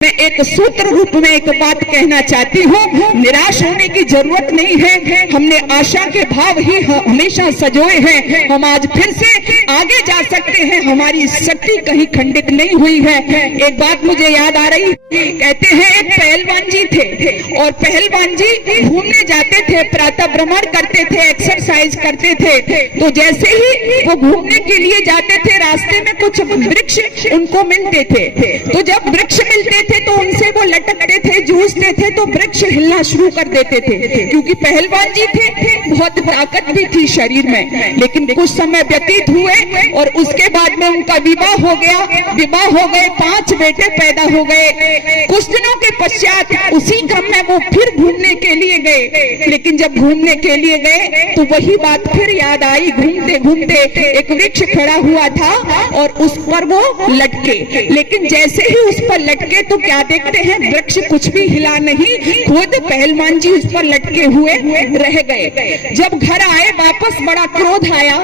मैं एक सूत्र रूप में एक बात कहना चाहती हूँ, निराश होने की जरूरत नहीं है। हमने आशा के भाव ही हमेशा सजोए हैं। हम आज फिर से आगे जा सकते हैं। हमारी शक्ति कहीं खंडित नहीं हुई है। एक बात मुझे याद आ रही, कहते हैं एक पहलवान जी थे और पहलवान जी घूमने जाते थे, प्रातः भ्रमण करते थे, एक्सरसाइज करते थे। तो जैसे ही वो घूमने के लिए जाते थे, रास्ते में कुछ वृक्ष उनको मिलते थे। तो जब वृक्ष मिलते थे तो उनसे वो लटकते थे, जूझते थे, तो वृक्ष हिलना शुरू कर देते थे। क्योंकि पहलवान जी थे, बहुत ताकत भी थी शरीर में। लेकिन कुछ समय व्यतीत हुए और उसके बाद में उनका विवाह हो गया। विवाह हो गए, 5 बेटे पैदा हो गए। कुछ दिनों के पश्चात उसी क्रम में वो फिर घूमने के लिए गए। लेकिन जब घूमने के लिए गए तो वही बात फिर याद आई। घूमते घूमते एक वृक्ष खड़ा हुआ था और उस पर वो लटके। लेकिन जैसे ही उस पर लटके तो क्या देखते हैं, वृक्ष कुछ भी हिला नहीं, खुद पहलवान जी उस पर लटके हुए रह गए। जब घर आए वापस बड़ा क्रोध आया।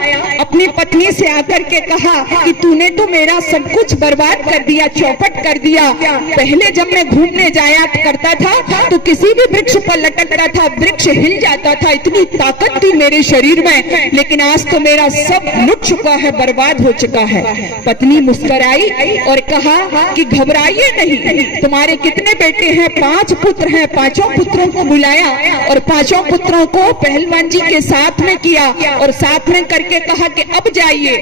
अपनी पत्नी से आकर के कहा कि तूने तो मेरा सब कुछ बर्बाद कर दिया, चौपट कर दिया। पहले जब मैं घूमने जाया करता था तो किसी भी वृक्ष पर लटकता था, वृक्ष हिल जाता था, इतनी ताकत थी मेरे शरीर में। लेकिन आज तो मेरा सब लुट चुका है, बर्बाद हो चुका है। पत्नी मुस्कुराई और कहा कि घबराइए नहीं, तुम्हारे कितने बेटे हैं? 5 पुत्र हैं। 5 पुत्रों को बुलाया और 5 पुत्रों को पहलवान जी के साथ में किया और साथ में करके कहा कि अब जाइए।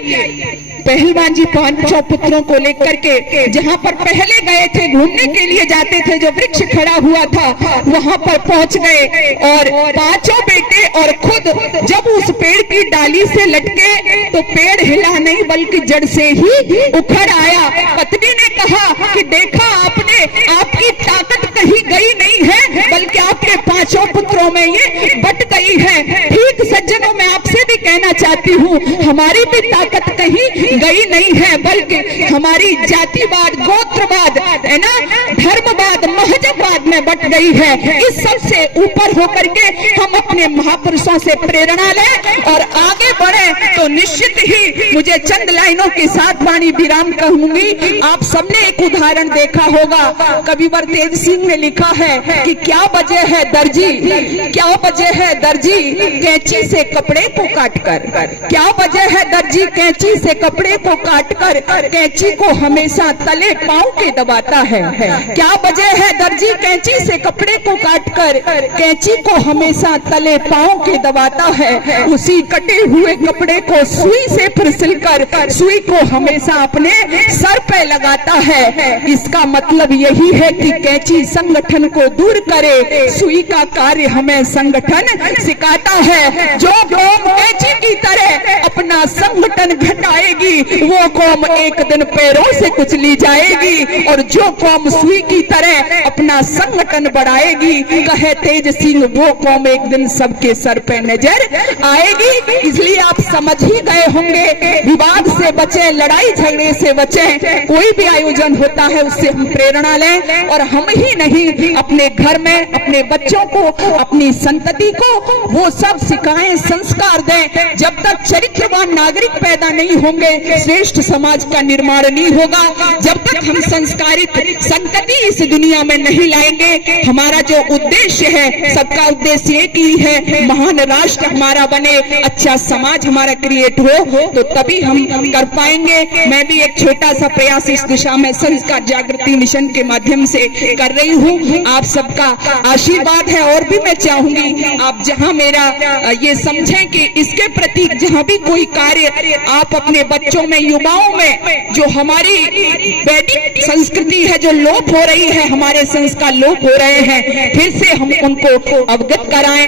पहलवान जी 5 पुत्रों को लेकर के जहां पर पहले गए थे, घूमने के लिए जाते थे, जो वृक्ष खड़ा हुआ था वहां पर पहुंच गए और 5 बेटे और खुद जब उस पेड़ की डाली से लटके तो पेड़ हिला नहीं बल्कि जड़ से ही उखड़ आया। पत्नी ने कहा कि देखा आपने, आपकी ताकत कहीं गई नहीं है बल्कि आपके 5 पुत्रों में ये बट गई है। ठीक सज्जनों, मैं आपसे भी कहना चाहती हूँ, हमारी भी ताकत कहीं गई नहीं है बल्कि हमारी जातिवाद, गोत्रवाद, है ना, धर्मवाद, महजबवाद में बट गई है। इस सब से ऊपर होकर के हम अपने महापुरुषों से प्रेरणा लें और आगे बढ़े तो निश्चित ही मुझे चंद लाइनों के साथ वाणी विराम कहूंगी। आप सबने एक उदाहरण देखा होगा, कविवर तेज सिंह ने लिखा है कि क्या वजह है दर्जी, क्या वजह है दर्जी कैंची से कपड़े को काटकर, क्या वजह है दर्जी कैंची से कपड़े को काटकर कैंची को हमेशा तले पांव के दबाता है। क्या वजह है दर्जी कैंची से कपड़े को काटकर कैंची को हमेशा तले पांव के दबाता है। उसी कटे हुए कपड़े को सुई से फिर सिलकर सुई को हमेशा अपने सर पे लगाता है। इसका मतलब यही है कि कैंची संगठन को दूर करे, सुई का कार्य हमें संगठन सिखाता है। जो कौम कैंची की तरह अपना संगठन घटाएगी वो कौम एक दिन पैरों से कुचली जाएगी, और जो कौम सुई की तरह अपना संगठन बढ़ाएगी, कहे तेज सिंह, वो कौम एक दिन सबके सर पे नजर आएगी। इसलिए आप समझ ही गए होंगे, विवाद से बचे, लड़ाई झगड़े से बचे। कोई भी आयोजन होता है उससे हम प्रेरणा लें और हम ही नहीं, अपने घर में अपने बच्चों को, अपनी संतति को वो सब सिखाएं, संस्कार दें। जब तक चरित्रवान नागरिक पैदा नहीं होंगे, श्रेष्ठ समाज का निर्माण नहीं होगा। जब तक हम संस्कारित संतति इस दुनिया में नहीं लाएंगे, हमारा जो उद्देश्य है, सबका उद्देश्य एक ही है, महान राष्ट्र हमारा बने, अच्छा समाज हमारा क्रिएट हो, तो तभी हम कर पाएंगे। मैं भी एक छोटा सा प्रयास इस दिशा में संस्कार जागृति मिशन के माध्यम से कर रही हूँ। आप सबका आशीर्वाद है और भी मैं चाहूंगी आप जहाँ मेरा ये समझें कि इसके प्रति जहाँ भी कोई कार्य आप अपने बच्चों में, युवाओं में, जो हमारी वैदिक संस्कृति है जो लोप हो रही है, हमारे संस्कार लोप हो रहे हैं, फिर से हम उनको अवगत कराएं।